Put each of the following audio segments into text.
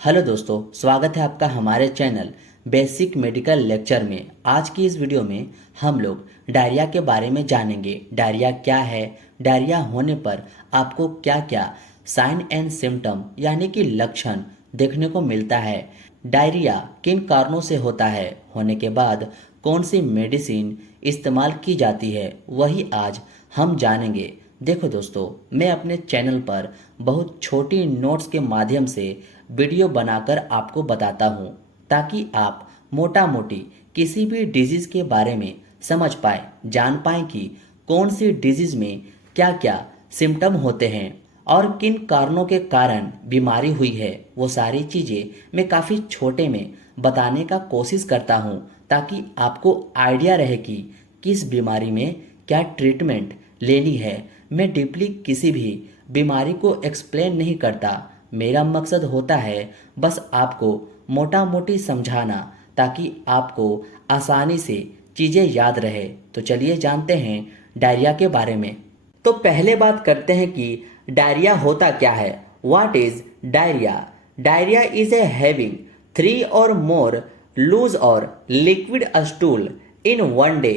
Hello दोस्तों, स्वागत है आपका हमारे चैनल बेसिक मेडिकल लेक्चर में। आज की इस वीडियो में हम लोग डायरिया के बारे में जानेंगे। डायरिया क्या है, डायरिया होने पर आपको क्या क्या साइन एंड सिम्टम यानी कि लक्षण देखने को मिलता है, डायरिया किन कारणों से होता है, होने के बाद कौन सी मेडिसिन इस्तेमाल की जाती है, वही आज हम जानेंगे। देखो दोस्तों, मैं अपने चैनल पर बहुत छोटी नोट्स के माध्यम से वीडियो बनाकर आपको बताता हूँ ताकि आप मोटा मोटी किसी भी डिजीज़ के बारे में समझ पाए, जान पाए कि कौन सी डिजीज़ में क्या क्या सिम्टम होते हैं और किन कारणों के कारण बीमारी हुई है। वो सारी चीज़ें मैं काफ़ी छोटे में बताने का कोशिश करता हूँ ताकि आपको आइडिया रहे कि किस बीमारी में क्या ट्रीटमेंट लेनी है। मैं डीपली किसी भी बीमारी को एक्सप्लेन नहीं करता। मेरा मकसद होता है बस आपको मोटा मोटी समझाना ताकि आपको आसानी से चीज़ें याद रहे। तो चलिए जानते हैं डायरिया के बारे में। तो पहले बात करते हैं कि डायरिया होता क्या है। What is diarrhoea? Diarrhoea is a having 3 or more loose और liquid stool in one day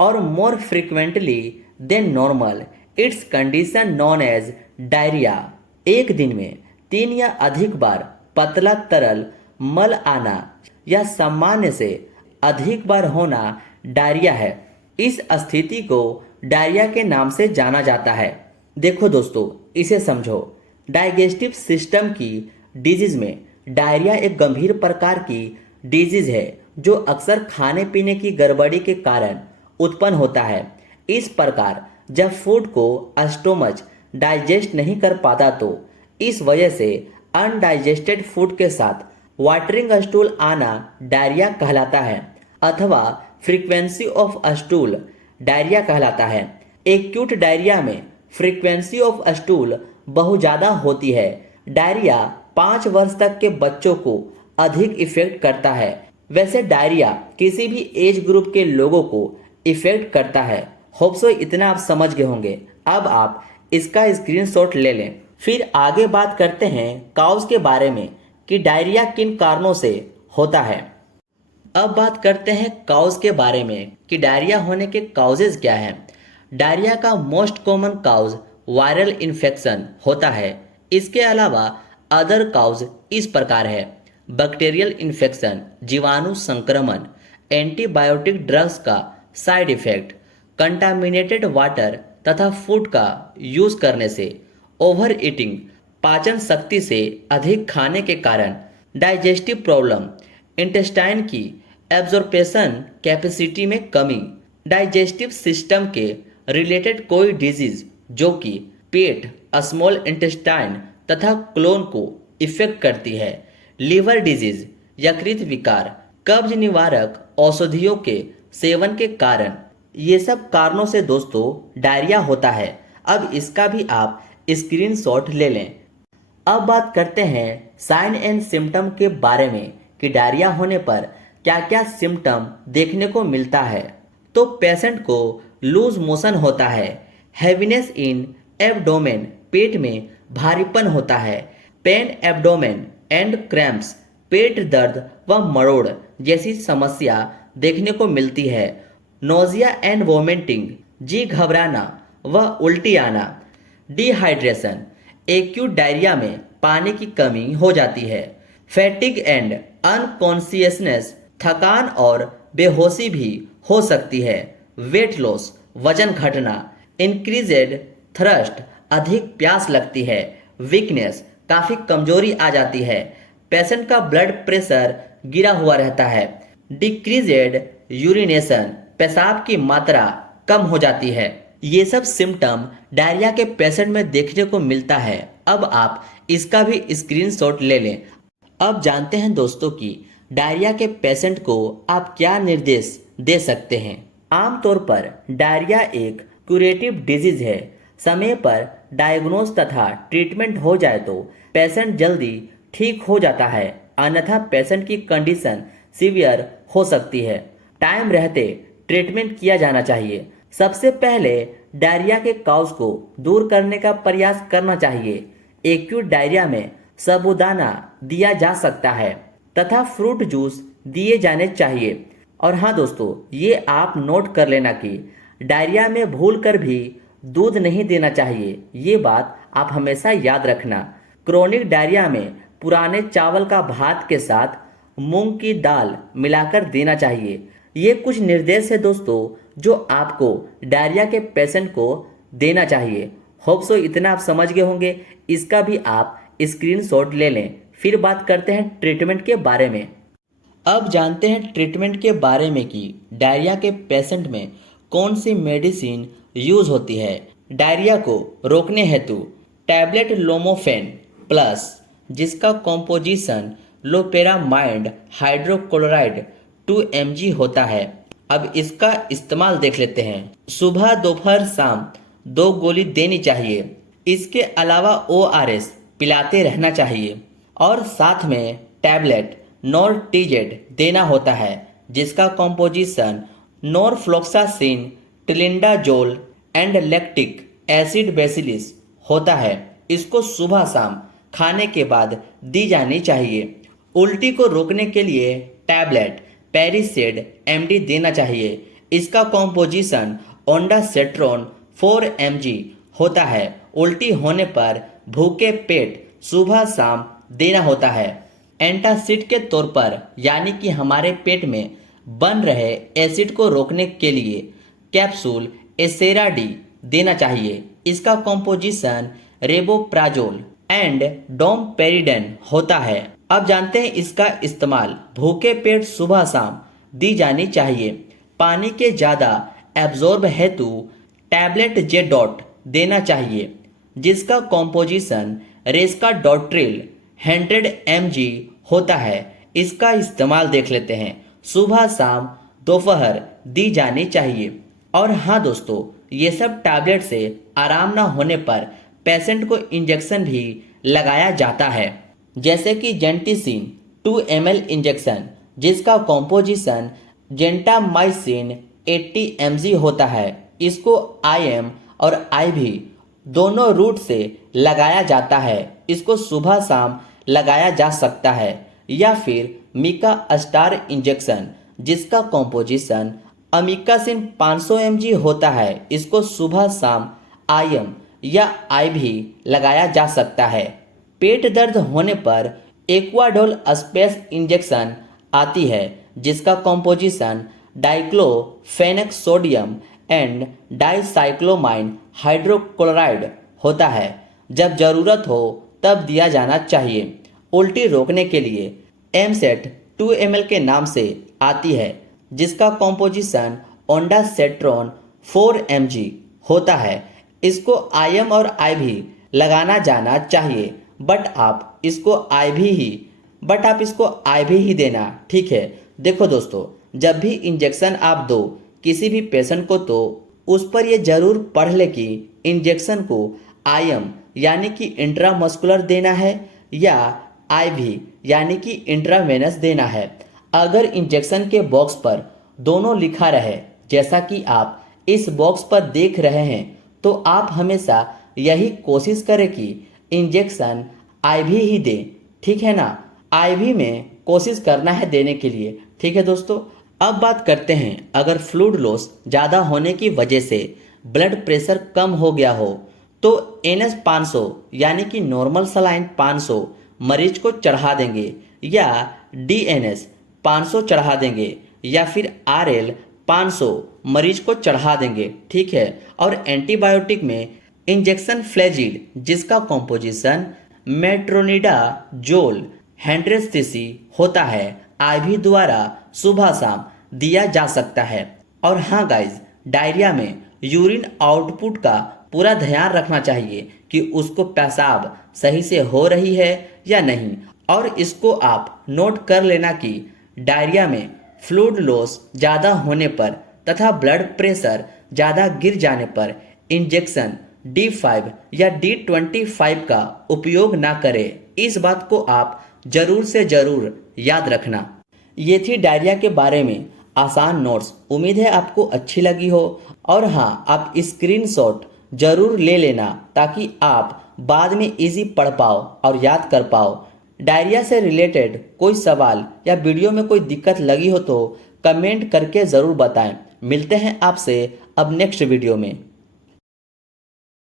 और more frequently than normal. It's condition known as diarrhoea. एक दिन में 3 या अधिक बार पतला तरल मल आना या सामान्य से अधिक बार होना डायरिया है। इस स्थिति को डायरिया के नाम से जाना जाता है। देखो दोस्तों, इसे समझो। डाइजेस्टिव सिस्टम की डिजीज में डायरिया एक गंभीर प्रकार की डिजीज है जो अक्सर खाने पीने की गड़बड़ी के कारण उत्पन्न होता है। इस प्रकार जब फूड को स्टोमच डाइजेस्ट नहीं कर पाता तो इस वजह से अनडाइजेस्टेड फूड के साथ वाटरिंग स्टूल आना डायरिया कहलाता है अथवा फ्रीक्वेंसी ऑफ स्टूल डायरिया कहलाता है। एक्यूट डायरिया में फ्रीक्वेंसी ऑफ स्टूल बहुत ज़्यादा होती है। डायरिया 5 वर्ष तक के बच्चों को अधिक इफेक्ट करता है। वैसे डायरिया किसी भी एज ग्रुप के लोगों को इफेक्ट करता है। होप सो इतना आप समझ गए होंगे। अब आप इसका स्क्रीनशॉट ले लें। फिर आगे बात करते हैं काउज के बारे में कि डायरिया किन कारणों से होता है। अब बात करते हैं काउज के बारे में कि डायरिया होने के काउजेज क्या हैं। डायरिया का most common cause viral infection होता है। इसके अलावा अदर काउज इस प्रकार है: बैक्टीरियल इन्फेक्शन, जीवाणु संक्रमण, एंटीबायोटिक ड्रग्स का साइड इफेक्ट, कंटामिनेटेड वाटर तथा फूड का यूज करने से, ओवर ईटिंग, पाचन शक्ति से अधिक खाने के कारण, डाइजेस्टिव प्रॉब्लम, इंटेस्टाइन की एब्जॉर्प्शन कैपेसिटी में कमी, डाइजेस्टिव सिस्टम के रिलेटेड कोई डिजीज जो कि पेट, स्मॉल इंटेस्टाइन तथा क्लोन को इफेक्ट करती है, लीवर डिजीज, यकृत विकार, कब्ज निवारक औषधियों के सेवन के कारण। ये सब कारणों से दोस्तों डायरिया होता है। अब इसका भी आप स्क्रीनशॉट ले लें। अब बात करते हैं साइन एंड सिम्टम के बारे में कि डायरिया होने पर क्या क्या सिम्टम देखने को मिलता है। तो पेशेंट को लूज मोशन होता है, हैवीनेस इन एब्डोमेन, पेट में भारीपन होता है, पेन एब्डोमेन एंड क्रैम्प्स, पेट दर्द व मरोड़ जैसी समस्या देखने को मिलती है, नोजिया एंड वोमिटिंग, जी घबराना व उल्टी आना, डिहाइड्रेशन, एक्यूट डायरिया में पानी की कमी हो जाती है, फैटिग एंड अनकॉन्शियसनेस, थकान और बेहोशी भी हो सकती है, वेट लॉस, वजन घटना, इंक्रीजेड थ्रस्ट, अधिक प्यास लगती है, वीकनेस, काफ़ी कमजोरी आ जाती है, पेशेंट का ब्लड प्रेशर गिरा हुआ रहता है, डिक्रीजेड यूरिनेशन, पेशाब की मात्रा कम हो जाती है। ये सब सिम्टम डायरिया के पेशेंट में देखने को मिलता है। अब आप इसका भी स्क्रीनशॉट ले लें। अब जानते हैं दोस्तों कि डायरिया के पेशेंट को आप क्या निर्देश दे सकते हैं। आमतौर पर डायरिया एक क्यूरेटिव डिजीज है। समय पर डायग्नोज तथा ट्रीटमेंट हो जाए तो पेशेंट जल्दी ठीक हो जाता है, अन्यथा पेशेंट की कंडीशन सीवियर हो सकती है। टाइम रहते ट्रीटमेंट किया जाना चाहिए। सबसे पहले डायरिया के काउज को दूर करने का प्रयास करना चाहिए। एक्यूट डायरिया में साबूदाना दिया जा सकता है तथा फ्रूट जूस दिए जाने चाहिए। और हाँ दोस्तों, ये आप नोट कर लेना कि डायरिया में भूलकर भी दूध नहीं देना चाहिए। ये बात आप हमेशा याद रखना। क्रोनिक डायरिया में पुराने चावल का भात के साथ मूंग की दाल मिलाकर देना चाहिए। ये कुछ निर्देश है दोस्तों जो आपको डायरिया के पेशेंट को देना चाहिए। होप सो इतना आप समझ गए होंगे। इसका भी आप स्क्रीनशॉट ले लें। फिर बात करते हैं ट्रीटमेंट के बारे में। अब जानते हैं ट्रीटमेंट के बारे में कि डायरिया के पेशेंट में कौन सी मेडिसिन यूज होती है। डायरिया को रोकने हेतु टैबलेट लोमोफेन प्लस, जिसका कॉम्पोजिशन लोपेरामाइड हाइड्रोक्लोराइड 2 mg होता है। अब इसका इस्तेमाल देख लेते हैं। सुबह दोपहर शाम 2 गोली देनी चाहिए। इसके अलावा ORS पिलाते रहना चाहिए और साथ में टैबलेट नोरटीजेड देना होता है, जिसका कॉम्पोजिशन नोरफ्लोक्सासिन, ट्रिलिडाजोल एंड लैक्टिक एसिड बेसिलिस होता है। इसको सुबह शाम खाने के बाद दी जानी चाहिए। उल्टी को रोकने के लिए टैबलेट पेरिसेड MD देना चाहिए। इसका कॉम्पोजिशन ओंडासेट्रोन 4 mg होता है। उल्टी होने पर भूखे पेट सुबह शाम देना होता है। एंटासिड के तौर पर, यानी कि हमारे पेट में बन रहे एसिड को रोकने के लिए कैप्सूल एसेराडी देना चाहिए। इसका कॉम्पोजिशन रेबोप्राजोल एंड डोमपेरिडेन होता है। अब जानते हैं इसका इस्तेमाल। भूखे पेट सुबह शाम दी जानी चाहिए। पानी के ज़्यादा एब्जॉर्ब हेतु टैबलेट जेडॉट देना चाहिए, जिसका कॉम्पोजिशन रेस्काडोट्रिल 100 mg होता है। इसका इस्तेमाल देख लेते हैं। सुबह शाम दोपहर दी जानी चाहिए। और हाँ दोस्तों, ये सब टैबलेट से आराम ना होने पर पेशेंट को इंजेक्शन भी लगाया जाता है, जैसे कि जेंटिसिन 2 ml इंजेक्शन, जिसका कॉम्पोजिशन जेंटामाइसिन 80 mg होता है। इसको IM और IV दोनों रूट से लगाया जाता है। इसको सुबह शाम लगाया जा सकता है। या फिर मिका स्टार इंजेक्शन, जिसका कॉम्पोजिशन अमिकासिन 500 mg होता है। इसको सुबह शाम IM या IV लगाया जा सकता है। पेट दर्द होने पर एक्वाडोल स्पेस इंजेक्शन आती है, जिसका composition diclofenac sodium and dicyclomine hydrochloride होता है। जब ज़रूरत हो तब दिया जाना चाहिए। उल्टी रोकने के लिए एमसेट 2 ml के नाम से आती है, जिसका कॉम्पोजिशन ओंडासेट्रोन 4 mg होता है। इसको IM और IV लगाना जाना चाहिए, बट आप इसको IV ही देना, ठीक है। देखो दोस्तों, जब भी इंजेक्शन आप दो किसी भी पेशेंट को, तो उस पर यह जरूर पढ़ ले कि इंजेक्शन को IM यानी कि इंट्रामस्कुलर देना है या IV यानी कि इंट्रावेनस देना है। अगर इंजेक्शन के बॉक्स पर दोनों लिखा रहे, जैसा कि आप इस बॉक्स पर देख रहे हैं, तो आप हमेशा यही कोशिश करें कि इंजेक्शन IV ही दें, ठीक है ना। IV में कोशिश करना है देने के लिए, ठीक है दोस्तों। अब बात करते हैं, अगर फ्लूइड लॉस ज़्यादा होने की वजह से ब्लड प्रेशर कम हो गया हो, तो NS 500 यानी कि नॉर्मल सलाइन 500 मरीज को चढ़ा देंगे, या DNS 500 चढ़ा देंगे, या फिर RL 500 मरीज को चढ़ा देंगे, ठीक है। और एंटीबायोटिक में इंजेक्शन फ्लैजिल, जिसका कॉम्पोजिशन मेट्रोनिडाजोल 100 cc होता है, IV द्वारा सुबह शाम दिया जा सकता है। और हाँ गाइज, डायरिया में यूरिन आउटपुट का पूरा ध्यान रखना चाहिए कि उसको पेशाब सही से हो रही है या नहीं। और इसको आप नोट कर लेना कि डायरिया में फ्लूइड लॉस ज़्यादा होने पर तथा ब्लड प्रेशर ज़्यादा गिर जाने पर इंजेक्शन D5 या D25 का उपयोग ना करें। इस बात को आप जरूर से जरूर याद रखना। ये थी डायरिया के बारे में आसान नोट्स। उम्मीद है आपको अच्छी लगी हो। और हाँ, आप स्क्रीनशॉट जरूर ले लेना ताकि आप बाद में इजी पढ़ पाओ और याद कर पाओ। डायरिया से रिलेटेड कोई सवाल या वीडियो में कोई दिक्कत लगी हो तो कमेंट करके ज़रूर बताएं। मिलते हैं आपसे अब नेक्स्ट वीडियो में।